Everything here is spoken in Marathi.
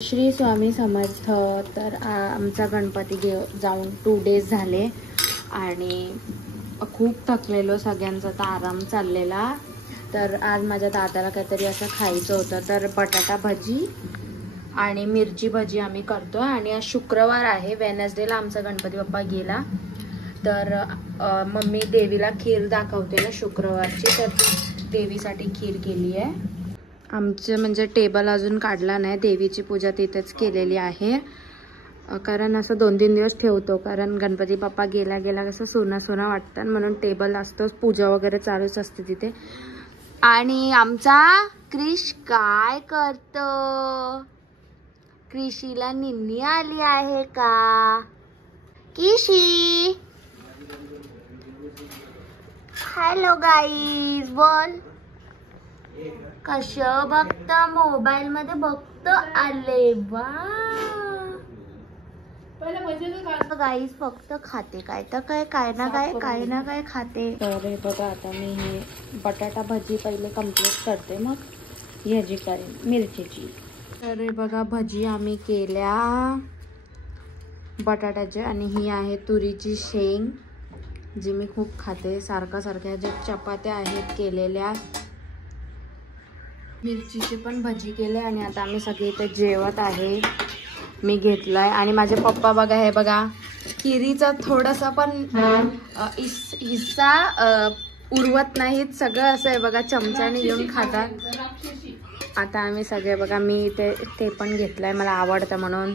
श्री स्वामी समर्थ। तर आमचा गणपती जाऊन 2 डेज झाले आणि खूप थकलेलो, सगळ्यांचा तर आराम चाललेला। तर आज माझ्या दादाला काहीतरी असं खायचं होतं, तर बटाटा भजी आणि मिरची भजी आम्ही करतो। आणि आज शुक्रवार आहे, वेनसडेला आमचा गणपती बाप्पा गेला, तर मम्मी देवीला खीर दाखवते ना शुक्रवारची, तर देवीसाठी खीर केली आहे। आमचं म्हणजे टेबल अजून काढला नाही, देवीची पूजा तिथेच केलेली आहे, कारण असं 2-3 दिवस ठेवतो, कारण गणपती बाप्पा गेला कसं सोना सोना वाटतं, म्हणून टेबल असतोच, पूजा वगैरे चालूच असते तिथे। आणि आमचा क्रिश काय करतो? क्रिशीला निन्नी आली आहे का? किशी हॅलो गाईज बोल। कसं बघतं? मोबाईल मध्ये बघतं। आले वा गाईज, फक्त खाते काय तर काय ना काय खाते। तर हे बघा, आता मी हे बटाटा भजी पहिले कंप्लीट करते, मग ह्याची करेन मिरचीची। तर हे बघा, भजी आम्ही केल्या बटाट्याचे, आणि ही आहे तुरीची शेंग, जी मी खूप खाते सारख्या ज्या चपात्या आहेत केलेल्या, मिरचीचे पण भजी केले। आणि आता आम्ही सगळे इथे जेवत आहे, मी घेतलाय। आणि माझे पप्पा बघा, हे बघा, खिरीचा थोडासा पण हिस्सा उरवत नाहीत, सगळं असं आहे बघा, चमच्याने घेऊन खातात। आता आम्ही सगळे बघा, मी ते पण घेतलंय, मला आवडतं म्हणून।